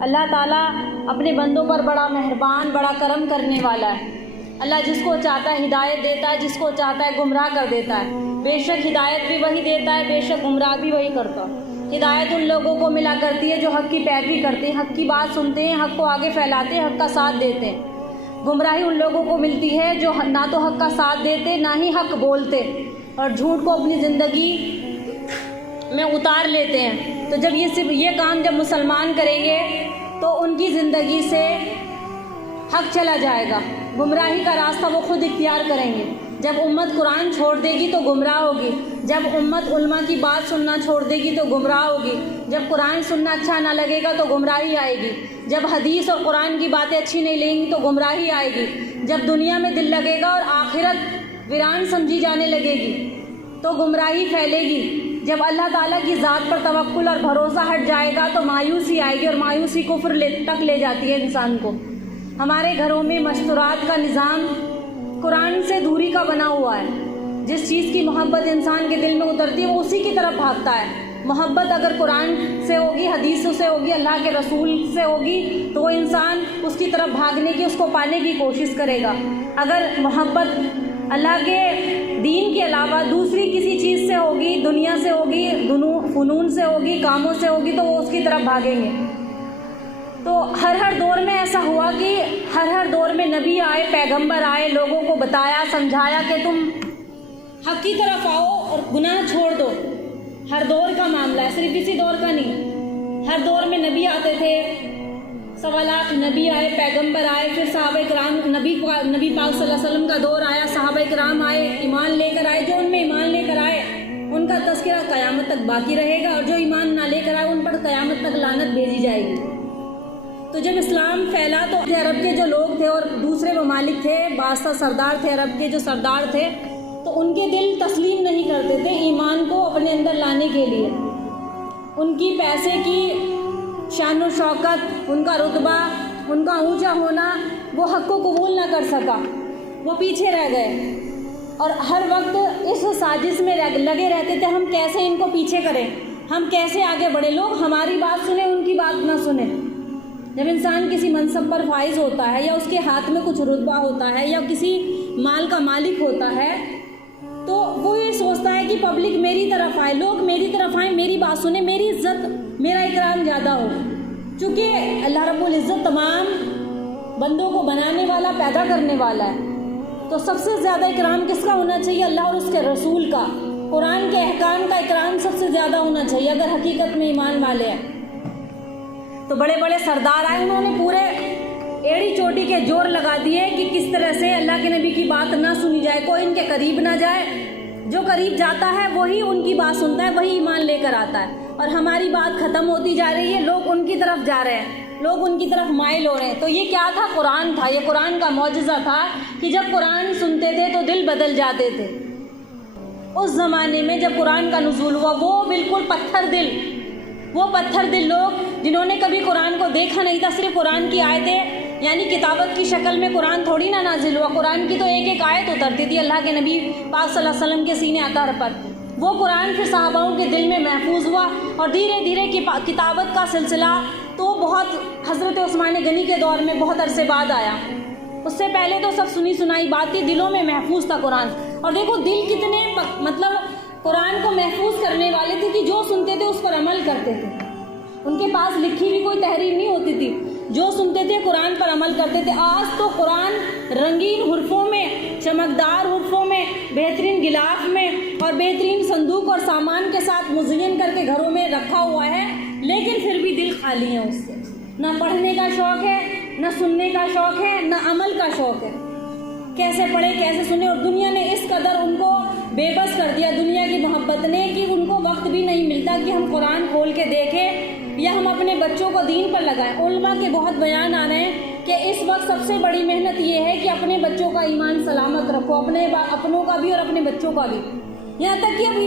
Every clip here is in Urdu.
اللہ تعالیٰ اپنے بندوں پر بڑا مہربان، بڑا کرم کرنے والا ہے۔ اللہ جس کو چاہتا ہے ہدایت دیتا ہے، جس کو چاہتا ہے گمراہ کر دیتا ہے۔ بے شک ہدایت بھی وہی دیتا ہے، بے شک گمراہ بھی وہی کرتا ہے۔ ہدایت ان لوگوں کو ملا کرتی ہے جو حق کی پیروی کرتے ہیں، حق کی بات سنتے ہیں، حق کو آگے پھیلاتے ہیں، حق کا ساتھ دیتے ہیں۔ گمراہی ان لوگوں کو ملتی ہے جو نہ تو حق کا ساتھ دیتے، نہ ہی حق بولتے، اور جھوٹ کو اپنی زندگی میں اتار لیتے ہیں۔ تو جب یہ کام جب مسلمان کریں گے تو ان کی زندگی سے حق چلا جائے گا، گمراہی کا راستہ وہ خود اختیار کریں گے۔ جب امت قرآن چھوڑ دے گی تو گمراہ ہوگی، جب امت علماء کی بات سننا چھوڑ دے گی تو گمراہ ہوگی، جب قرآن سننا اچھا نہ لگے گا تو گمراہی آئے گی، جب حدیث اور قرآن کی باتیں اچھی نہیں لیں گی تو گمراہی آئے گی، جب دنیا میں دل لگے گا اور آخرت ویران سمجھی جانے لگے گی تو گمراہی پھیلے گی، جب اللہ تعالیٰ کی ذات پر توکل اور بھروسہ ہٹ جائے گا تو مایوسی آئے گی، اور مایوسی کفر تک لے جاتی ہے انسان کو۔ ہمارے گھروں میں مشورات کا نظام قرآن سے دوری کا بنا ہوا ہے۔ جس چیز کی محبت انسان کے دل میں اترتی ہے وہ اسی کی طرف بھاگتا ہے۔ محبت اگر قرآن سے ہوگی، حدیث سے ہوگی، اللہ کے رسول سے ہوگی تو وہ انسان اس کی طرف بھاگنے کی، اس کو پانے کی کوشش کرے گا۔ اگر محبت اللہ کے دین کے علاوہ دوسری کسی چیز سے ہوگی، دنیا سے ہوگی، فنون سے ہوگی، کاموں سے ہوگی تو وہ اس کی طرف بھاگیں گے۔ تو ہر دور میں ایسا ہوا کہ ہر دور میں نبی آئے، پیغمبر آئے، لوگوں کو بتایا، سمجھایا کہ تم حق کی طرف آؤ اور گناہ چھوڑ دو۔ ہر دور کا معاملہ ہے، صرف اسی دور کا نہیں۔ ہر دور میں نبی آتے تھے، 1.25 لاکھ نبی آئے، پیغمبر آئے، پھر صحابہ کرام، نبی پاک صلی اللہ علیہ وسلم کا دور آیا، صحابہ کرام آئے، ایمان لے کر آئے۔ جو ان میں ایمان لے کر آئے ان کا تذکرہ قیامت تک باقی رہے گا، اور جو ایمان نہ لے کر آئے ان پر قیامت تک لعنت بھیجی جائے گی۔ تو جب اسلام پھیلا تو عرب کے جو لوگ تھے اور دوسرے ممالک تھے، واسطہ سردار تھے، عرب کے جو سردار تھے، تو ان کے دل تسلیم نہیں کرتے تھے ایمان کو اپنے اندر لانے کے لیے۔ ان کی پیسے کی شان و شوکت، ان کا رتبہ، ان کا اونچا ہونا، وہ حق کو قبول نہ کر سکا، وہ پیچھے رہ گئے، اور ہر وقت اس سازش میں لگے رہتے تھے ہم کیسے ان کو پیچھے کریں، ہم کیسے آگے بڑھیں، لوگ ہماری بات سنیں، ان کی بات نہ سنیں۔ جب انسان کسی منصب پر فائز ہوتا ہے یا اس کے ہاتھ میں کچھ رتبہ ہوتا ہے یا کسی مال کا مالک ہوتا ہے تو وہ یہ سوچتا ہے کہ پبلک میری طرف آئے، لوگ میری طرف آئیں، میری بات سنیں، میری عزت، میرا اکرام زیادہ ہو۔ چونکہ اللہ رب العزت تمام بندوں کو بنانے والا، پیدا کرنے والا ہے، تو سب سے زیادہ اکرام کس کا ہونا چاہیے؟ اللہ اور اس کے رسول کا، قرآن کے احکام کا اکرام سب سے زیادہ ہونا چاہیے اگر حقیقت میں ایمان والے ہیں۔ تو بڑے بڑے سردار آئے، انہوں نے پورے ایڑی چوٹی کے زور لگا دیے کہ کس طرح سے اللہ کے نبی کی بات نہ سنی جائے، کوئی ان کے قریب نہ جائے، جو قریب جاتا ہے وہی ان کی بات سنتا ہے، وہی ایمان لے کر آتا ہے، اور ہماری بات ختم ہوتی جا رہی ہے، لوگ ان کی طرف جا رہے ہیں، لوگ ان کی طرف مائل ہو رہے ہیں۔ تو یہ کیا تھا؟ قرآن تھا، یہ قرآن کا معجزہ تھا کہ جب قرآن سنتے تھے تو دل بدل جاتے تھے۔ اس زمانے میں جب قرآن کا نزول ہوا، وہ بالکل پتھر دل لوگ جنہوں نے کبھی قرآن کو دیکھا نہیں تھا، صرف قرآن کی آیتیں، یعنی کتابت کی شکل میں قرآن تھوڑی نہ نازل ہوا، قرآن کی تو ایک ایک آیت اترتی تھی اللہ کے نبی پاک صلی اللہ علیہ وسلم کے سینے اطہر پر۔ وہ قرآن پھر صحاباؤں کے دل میں محفوظ ہوا، اور دھیرے دھیرے کتابت کا سلسلہ تو بہت حضرت عثمان غنی کے دور میں بہت عرصے بعد آیا۔ اس سے پہلے تو سب سنی سنائی بات تھی، دلوں میں محفوظ تھا قرآن۔ اور دیکھو دل کتنے قرآن کو محفوظ کرنے والے تھے کہ جو سنتے تھے اس پر عمل کرتے تھے، ان کے پاس لکھی ہوئی کوئی تحریر نہیں ہوتی تھی، جو سنتے تھے قرآن پر عمل کرتے تھے۔ آج تو قرآن رنگین حرفوں میں، چمکدار حرفوں میں، بہترین غلاف میں اور بہترین صندوق اور سامان کے ساتھ مزین کر کے گھروں میں رکھا ہوا ہے، لیکن پھر بھی دل خالی ہے اس سے، نہ پڑھنے کا شوق ہے، نہ سننے کا شوق ہے، نہ عمل کا شوق ہے۔ کیسے پڑھے، کیسے سنے، اور دنیا نے اس قدر ان کو بے بس کر دیا، دنیا کی محبت نے، کہ ان کو وقت بھی نہیں ملتا کہ ہم قرآن کھول کے دیکھیں یا ہم اپنے بچوں کو دین پر لگائیں۔ علماء کے بہت بیان آ رہے ہیں کہ اس وقت سب سے بڑی محنت یہ ہے کہ اپنے بچوں کا ایمان سلامت رکھو، اپنوں کا بھی اور اپنے بچوں کا بھی، یہاں تک کہ اب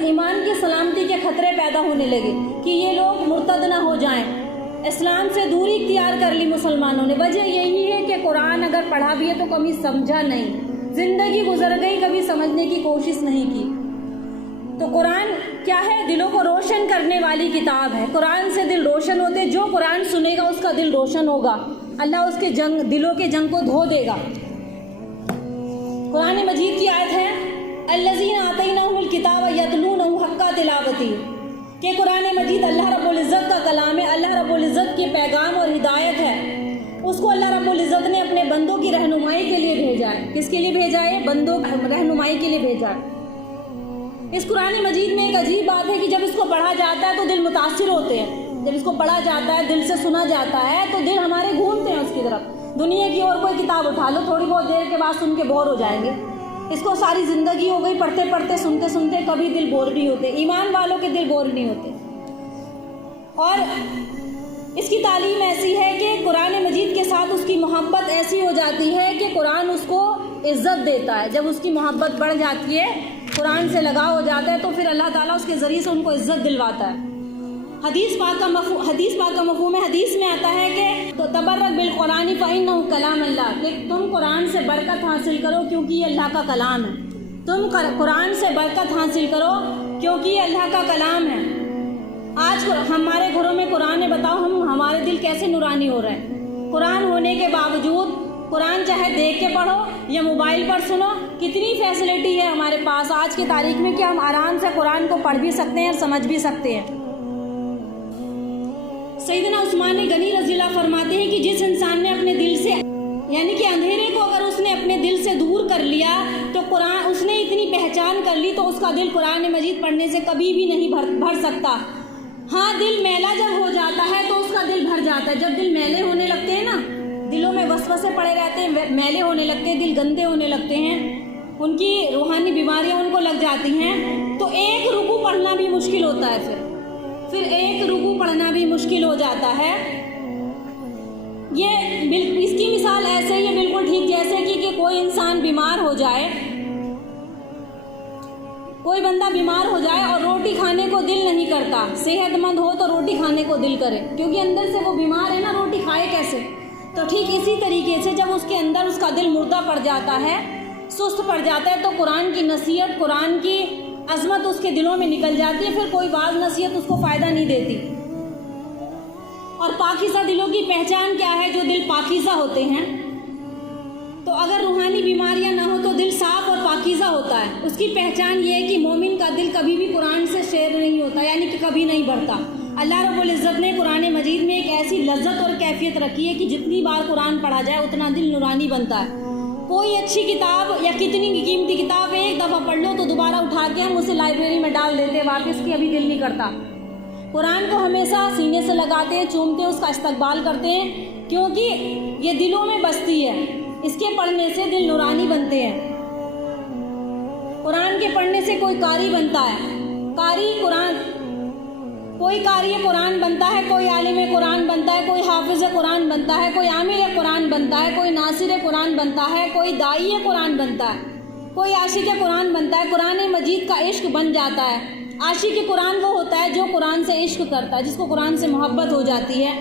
ایمان کی سلامتی کے خطرے پیدا ہونے لگے کہ یہ لوگ مرتد نہ ہو جائیں، اسلام سے دوری اختیار کر لی مسلمانوں نے۔ وجہ یہی ہے کہ قرآن اگر پڑھا بھی ہے تو کبھی سمجھا نہیں، زندگی گزر گئی، کبھی سمجھنے کی کوشش نہیں کی۔ تو قرآن کیا ہے؟ دلوں کو روشن کرنے والی کتاب ہے. قرآن سے دل روشن ہوتے. جو قرآن سنے گا اس کا دل روشن ہوگا. اللہ اس کے دلوں کے جنگ کو دھو دے گا. قرآن مجید کی آیت ہے الذین آتیناہم الکتاب یتلونہ حق تلاوتہ، کہ قرآن مجید اللہ رب العزت کا کلام ہے. اللہ رب العزت کے پیغام اور ہدایت ہے. اس کو اللہ رب العزت نے اپنے بندوں کی رہنمائی کے لیے بھیجا ہے. کس کے لیے بھیجا ہے؟ بندوں رہنمائی کے لیے بھیجا ہے. اس قرآن مجید میں ایک عجیب بات ہے کہ جب اس کو پڑھا جاتا ہے تو دل متاثر ہوتے ہیں. جب اس کو پڑھا جاتا ہے، دل سے سنا جاتا ہے تو دل ہمارے گھومتے ہیں اس کی طرف. دنیا کی اور کوئی کتاب اٹھا لو، تھوڑی بہت دیر کے بعد سن کے بور ہو جائیں گے. اس کو ساری زندگی ہو گئی پڑھتے پڑھتے سنتے سنتے، کبھی دل بور نہیں ہوتے. ایمان والوں کے دل بور نہیں ہوتے. اور اس کی تعلیم ایسی ہے کہ قرآن مجید کے ساتھ اس کی محبت ایسی ہو جاتی ہے کہ قرآن اس کو عزت دیتا ہے. جب اس کی محبت بڑھ جاتی ہے، قرآن سے لگاؤ ہو جاتا ہے، تو پھر اللہ تعالیٰ اس کے ذریعے سے ان کو عزت دلواتا ہے. حدیث پاک کا مفہوم ہے. حدیث میں آتا ہے کہ تو تبرک بالقرآن فإنہ کلام اللہ، کہ تم قرآن سے برکت حاصل کرو کیونکہ یہ اللہ کا کلام ہے. تم قرآن سے برکت حاصل کرو کیونکہ یہ اللہ کا کلام ہے. آج ہمارے گھروں میں قرآن ہے، بتاؤ ہمارے دل کیسے نورانی ہو رہے ہیں. قرآن ہونے کے باوجود قرآن چاہے دیکھ کے پڑھو یا موبائل پر سنو، کتنی فیسلٹی ہے ہمارے پاس آج کی تاریخ میں کہ ہم آرام سے قرآن کو پڑھ بھی سکتے ہیں اور سمجھ بھی سکتے ہیں. سیدنا عثمان غنی رضی اللہ فرماتے ہیں کہ جس انسان نے اپنے دل سے، یعنی کہ اندھیرے کو اگر اس نے اپنے دل سے دور کر لیا تو قرآن اس نے اتنی پہچان کر لی تو اس کا دل قرآن مجید پڑھنے سے کبھی بھی نہیں بھر سکتا. ہاں، دل میلا جب ہو جاتا ہے تو اس کا دل بھر جاتا ہے. جب دل میلے ہونے لگتے ہیں نا، دلوں میں وسوسے پڑے رہتے ہیں، میلے ہونے لگتے ہیں، دل گندے ہونے لگتے ہیں، ان کی روحانی بیماریاں ان کو لگ جاتی ہیں، تو ایک رکوع پڑھنا بھی مشکل ہوتا ہے. پھر ایک رکوع پڑھنا بھی مشکل ہو جاتا ہے. اس کی مثال ایسے ہی ہے بالکل ٹھیک جیسے کہ کوئی انسان بیمار ہو جائے، کوئی بندہ بیمار ہو جائے اور روٹی کھانے کو دل نہیں کرتا. صحت مند ہو تو روٹی کھانے کو دل کرے، کیونکہ اندر سے وہ بیمار ہے نا، روٹی کھائے کیسے. تو ٹھیک اسی طریقے سے جب اس کے اندر اس کا دل مردہ پڑ جاتا ہے، سست پڑ جاتا ہے، تو قرآن کی نصیحت، قرآن کی عظمت اس کے دلوں میں نکل جاتی ہے. پھر کوئی باز نصیحت اس کو فائدہ نہیں دیتی. اور پاکیزہ دلوں کی پہچان کیا ہے؟ جو دل پاکیزہ ہوتے ہیں. تو اگر روحانی بیماریاں نہ ہو تو دل صاف اور پاکیزہ ہوتا ہے. اس کی پہچان یہ ہے کہ مومن کا دل کبھی بھی قرآن سے شیر نہیں ہوتا، یعنی کہ کبھی نہیں بڑھتا. اللہ رب العزت نے قرآن مجید میں ایک ایسی لذت اور کیفیت رکھی ہے کہ جتنی بار قرآن پڑھا جائے اتنا دل نورانی بنتا ہے. کوئی اچھی کتاب یا کتنی قیمتی کتاب ایک دفعہ پڑھ لو تو دوبارہ اٹھا کے ہم اسے لائبریری میں ڈال دیتے ہیں، واپس کی ابھی دل نہیں کرتا. قرآن کو ہمیشہ سینے سے لگاتے ہیں، چومتے ہیں، اس کا استقبال کرتے ہیں، کیونکہ یہ دلوں میں بستی ہے. اس کے پڑھنے سے دل نورانی بنتے ہیں. قرآن کے پڑھنے سے کوئی قاری بنتا ہے. کوئی قاری قرآن بنتا ہے، کوئی عالم قرآن بنتا ہے، کوئی حافظ قرآن بنتا ہے، کوئی عامل قرآن بنتا ہے، کوئی ناصر قرآن بنتا ہے، کوئی داعی قرآن بنتا ہے، کوئی عاشق قرآن بنتا ہے. قرآن مجید کا عشق بن جاتا ہے. عاشق قرآن وہ ہوتا ہے جو قرآن سے عشق کرتا ہے، جس کو قرآن سے محبت ہو جاتی ہے.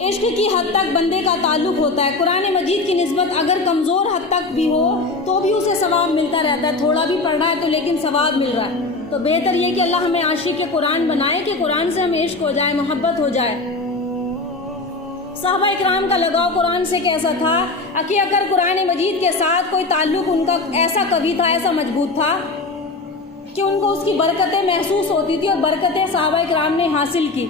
عشق کی حد تک بندے کا تعلق ہوتا ہے. قرآن مجید کی نسبت اگر کمزور حد تک بھی ہو تو بھی اسے ثواب ملتا رہتا ہے. تھوڑا بھی پڑھ رہا ہے تو لیکن ثواب مل رہا ہے. تو بہتر یہ کہ اللہ ہمیں عاشق قرآن بنائے کہ قرآن سے ہمیں عشق ہو جائے، محبت ہو جائے. صحابہ اکرام کا لگاؤ قرآن سے کیسا تھا کہ اگر قرآن مجید کے ساتھ کوئی تعلق ان کا ایسا قوی تھا، ایسا مضبوط تھا کہ ان کو اس کی برکتیں محسوس ہوتی تھی، اور برکتیں صحابہ اکرام نے حاصل کی.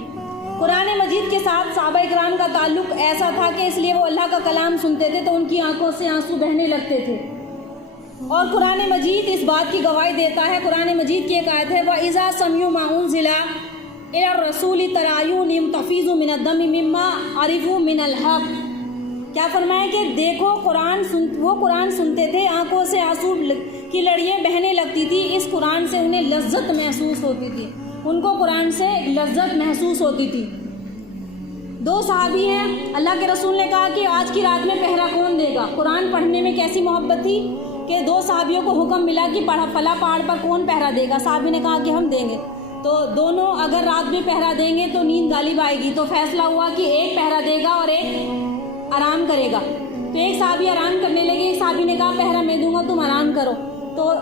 قرآن مجید کے ساتھ صحابہ اکرام کا تعلق ایسا تھا کہ اس لیے وہ اللہ کا کلام سنتے تھے تو ان کی آنکھوں سے آنسو بہنے لگتے تھے. اور قرآن مجید اس بات کی گواہی دیتا ہے. قرآن مجید کی ایک آیت ہے وَإِذَا سَمِعُوا مَا أُنزِلَ إِلَى الرَّسُولِ تَرَىٰ أَعْيُنَهُمْ تَفِيضُ مِنَ الدَّمِ مِمَّا عَرِفُوا مِنَ الْحَقِّ. کیا فرمایا کہ دیکھو وہ قرآن سنتے تھے، آنکھوں سے آنسو کی لڑیاں بہنے لگتی تھی. اس قرآن سے انہیں لذت محسوس ہوتی تھی، ان کو قرآن سے لذت محسوس ہوتی تھی. 2 صحابی ہیں، اللہ کے رسول نے کہا کہ آج کی رات میں پہرا کون دے گا. قرآن پڑھنے میں کیسی محبت تھی کہ 2 صحابیوں کو حکم ملا کہ فلاں پہاڑ پر کون پہرا دے گا. صحابی نے کہا کہ ہم دیں گے. تو دونوں اگر رات میں پہرا دیں گے تو نیند غالب آئے گی. تو فیصلہ ہوا کہ ایک پہرا دے گا اور ایک آرام کرے گا. تو ایک صحابی آرام کرنے لگے، ایک صحابی نے کہا پہرا میں دوں گا، تم آرام کرو. تو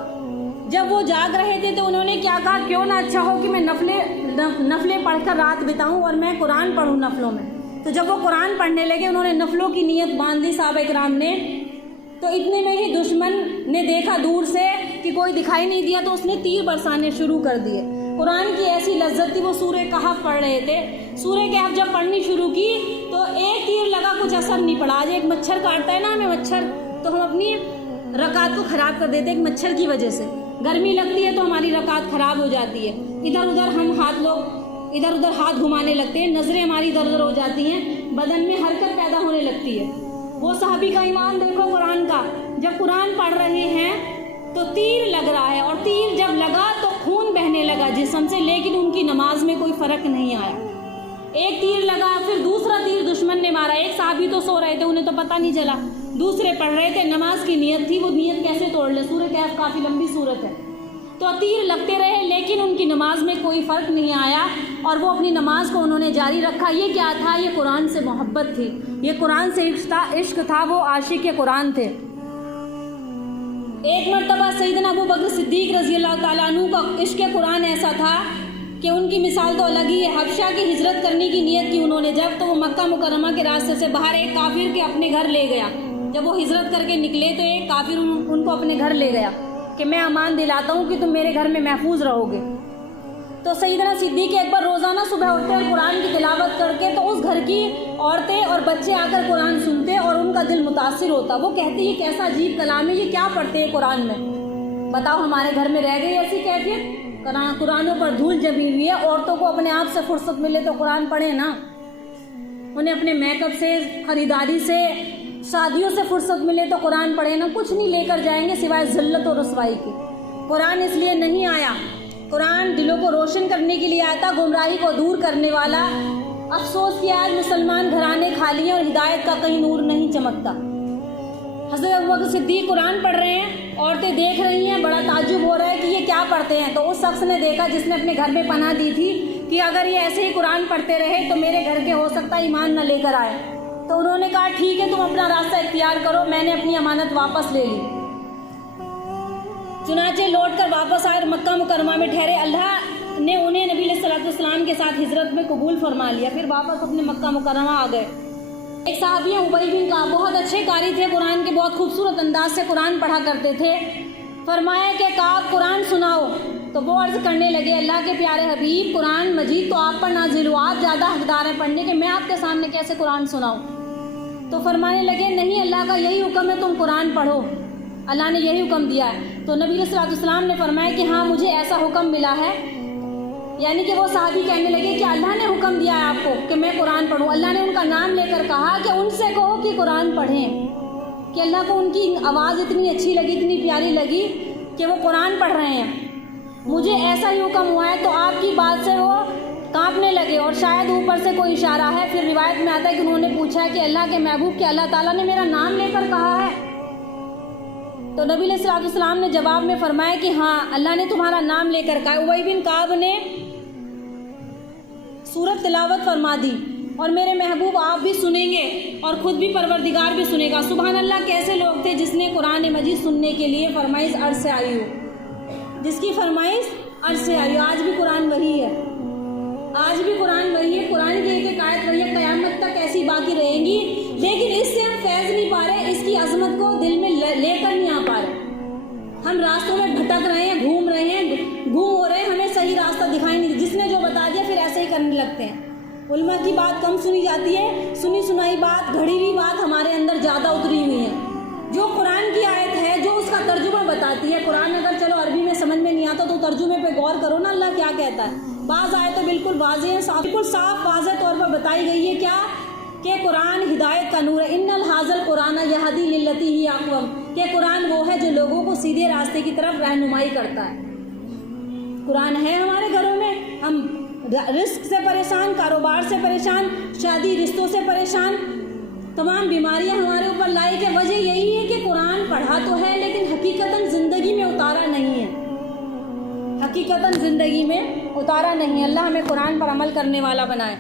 جب وہ جاگ رہے تھے تو انہوں نے کیا کہا، کیوں نہ اچھا ہو کہ میں نفلیں پڑھ کر رات بتاؤں اور میں قرآن پڑھوں نفلوں میں۔ تو جب وہ قرآن پڑھنے لگے، انہوں نے نفلوں کی نیت باندھ لی صحابہ کرام نے، تو اتنے میں ہی دشمن نے دیکھا دور سے کہ کوئی دکھائی نہیں دیا تو اس نے تیر برسانے شروع کر دیے۔ قرآن کی ایسی لذت تھی، وہ سورہ کہف پڑھ رہے تھے۔ سورہ کہف جب پڑھنی شروع کی تو ایک تیر لگا، کچھ اثر نہیں پڑا۔ آج ایک مچھر کاٹتا ہے نا ہمیں مچھر، تو ہم اپنی رکعت کو خراب کر دیتے ہیں ایک مچھر کی وجہ سے۔ گرمی لگتی ہے تو ہماری رکعت خراب ہو جاتی ہے، ادھر ادھر ہاتھ گھمانے لگتے ہیں، نظریں ہماری ادھر ادھر ہو جاتی ہیں، بدن میں حرکت پیدا ہونے لگتی ہے۔ وہ صحابی کا ایمان دیکھو قرآن کا، جب قرآن پڑھ رہے ہیں تو تیر لگ رہا ہے، اور تیر جب لگا تو خون بہنے لگا جسم سے، لیکن ان کی نماز میں کوئی فرق نہیں آیا۔ ایک تیر لگا، پھر دوسرا تیر دشمن نے مارا۔ ایک صحابی تو سو رہے تھے، انہیں تو پتہ نہیں چلا، دوسرے پڑھ رہے تھے، نماز کی نیت تھی، وہ نیت کیسے توڑ لے؟ سورہ کہف کافی لمبی سورت ہے، تو تیر لگتے رہے لیکن ان کی نماز میں کوئی فرق نہیں آیا، اور وہ اپنی نماز کو انہوں نے جاری رکھا۔ یہ کیا تھا؟ یہ قرآن سے محبت تھی، یہ قرآن سے عشق تھا، وہ عاشق قرآن تھے۔ ایک مرتبہ سیدنا ابو بکر صدیق رضی اللہ تعالیٰ عنہ کا عشق قرآن ایسا تھا کہ ان کی مثال تو الگ ہی ہے۔ حبشہ کی ہجرت کرنے کی نیت کی انہوں نے جب، تو وہ مکہ مکرمہ کے راستے سے باہر ایک کافر کے اپنے گھر لے گیا۔ جب وہ ہجرت کر کے نکلے تو ایک کافر ان کو اپنے گھر لے گیا کہ میں امان دلاتا ہوں کہ تم میرے گھر میں محفوظ رہو گے۔ تو سیدنا صدیق اکبر روزانہ صبح اٹھتے اور قرآن کی تلاوت کر کے، تو اس گھر کی عورتیں اور بچے آ کر قرآن سنتے اور ان کا دل متاثر ہوتا۔ وہ کہتے یہ کیسا عجیب کلام ہے، یہ کیا پڑھتے ہیں قرآن میں؟ بتاؤ ہمارے گھر میں رہ گئی ایسی کیفیت؟ قرآنوں پر دھول جمی ہوئی ہے۔ عورتوں کو اپنے آپ سے فرصت ملے تو قرآن پڑھیں نا، انہیں اپنے میک اپ سے، خریداری سے، شادیوں سے فرصت ملے تو قرآن پڑھیں نا۔ کچھ نہیں لے کر جائیں گے سوائے ذلت اور رسوائی کی۔ قرآن اس لیے نہیں آیا، قرآن دلوں کو روشن کرنے کے لیے آیا تھا، گمراہی کو دور کرنے والا۔ افسوس کہ آج مسلمان گھرانے خالی ہیں اور ہدایت کا کہیں نور نہیں چمکتا۔ حضرت ابوبکر صدیق قرآن پڑھ رہے ہیں، عورتیں دیکھ رہی ہیں، بڑا تعجب ہو رہا ہے کہ یہ کیا پڑھتے ہیں۔ تو اس شخص نے دیکھا جس نے اپنے گھر میں پناہ دی تھی کہ اگر یہ ایسے ہی قرآن پڑھتے رہے تو میرے گھر کے ہو سکتا ہے ایمان نہ لے کر آئے۔ تو انہوں نے کہا ٹھیک ہے، تم اپنا راستہ اختیار کرو، میں نے اپنی امانت واپس لے لی۔ چنانچہ لوٹ کر واپس آئے اور مکہ مکرمہ میں ٹھہرے۔ اللہ نے انہیں نبی علیہ الصلوۃ والسلام کے ساتھ ہجرت میں قبول فرما لیا، پھر واپس اپنے مکہ مکرمہ آ گئے۔ ایک صحابی ابی بن کعب، بہت اچھے قاری تھے قرآن کے، بہت خوبصورت انداز سے قرآن پڑھا کرتے تھے۔ فرمایا کہ کعب قرآن سناؤ، تو وہ عرض کرنے لگے اللہ کے پیارے حبیب، قرآن مجید تو آپ پر نازل ہوا، آپ زیادہ حقدار ہیں پڑھنے کے، میں آپ کے سامنے کیسے قرآن سناؤں؟ تو فرمانے لگے نہیں، اللہ کا یہی حکم ہے تم قرآن پڑھو، اللہ نے یہی حکم دیا ہے۔ تو نبی علیہ الصلوۃ والسلام نے فرمایا کہ ہاں مجھے ایسا حکم ملا ہے، یعنی کہ وہ صحابی کہنے لگے کہ اللہ نے حکم دیا ہے آپ کو کہ میں قرآن پڑھوں۔ اللہ نے ان کا نام لے کر کہا کہ ان سے کہو کہ قرآن پڑھیں، کہ اللہ کو ان کی آواز اتنی اچھی لگی، اتنی پیاری لگی کہ وہ قرآن پڑھ رہے ہیں۔ مجھے ایسا ہی حکم ہوا ہے، تو آپ کی بات سے وہ کانپنے لگے اور شاید اوپر سے کوئی اشارہ ہے۔ پھر روایت میں آتا ہے کہ انہوں نے پوچھا کہ اللہ کے محبوب، کہ اللہ تعالیٰ نے میرا نام لے کر کہا ہے؟ تو نبی علیہ الصلوۃ والسلام نے جواب میں فرمایا کہ ہاں اللہ نے تمہارا نام لے کر کہا۔ ابی بن کعب نے سورت تلاوت فرما دی، اور میرے محبوب آپ بھی سنیں گے اور خود بھی پروردگار بھی سنے گا۔ سبحان اللہ، کیسے لوگ تھے جس نے قرآن مجید سننے کے لیے فرمائش عرض سے آئی ہو، جس کی فرمائش عرض سے آئی ہو۔ آج بھی قرآن وہی ہے، آج بھی قرآن وہی ہے، قرآن کی ایک ایک آیت وہی ہے، قیامت تک ایسی باقی رہیں گی، لیکن اس سے ہم فیض نہیں پا رہے، اس کی عظمت کو دل میں لے کر نہیں آ پا رہے۔ ہم راستوں میں بھٹک رہے ہیں، گھوم ہو رہے ہیں، ہمیں صحیح راستہ دکھائی نہیں، جس نے جو بتا دیا پھر ایسے ہی کرنے لگتے ہیں۔ علماء کی بات کم سنی جاتی ہے، سنی سنائی بات، گھڑی ہوئی بات ہمارے اندر زیادہ اتری ہوئی ہے۔ جو قرآن کی آیت ہے، جو اس کا ترجمہ بتاتی ہے، قرآن اگر چلو عربی میں سمجھ میں نہیں آتا تو ترجمے پہ غور کرو نا، اللہ کیا کہتا ہے۔ بعض آیتیں بالکل واضح ہیں، بالکل صاف واضح طور پر بتائی گئی ہے کیا، کہ قرآن ہدایت کا نور ہے۔ ان الحاظ القرآن یہدی للتی ہی اقوم، کہ قرآن وہ ہے جو لوگوں کو سیدھے راستے کی طرف رہنمائی کرتا ہے۔ قرآن ہے ہمارے گھروں میں، ہم رزق سے پریشان، کاروبار سے پریشان، شادی رشتوں سے پریشان، تمام بیماریاں ہمارے اوپر لائی، کہ وجہ یہی ہے کہ قرآن پڑھا تو ہے لیکن حقیقتاً زندگی میں اتارا نہیں ہے، حقیقتاً زندگی میں اتارا نہیں ہے۔ اللہ ہمیں قرآن پر عمل کرنے والا بنائے۔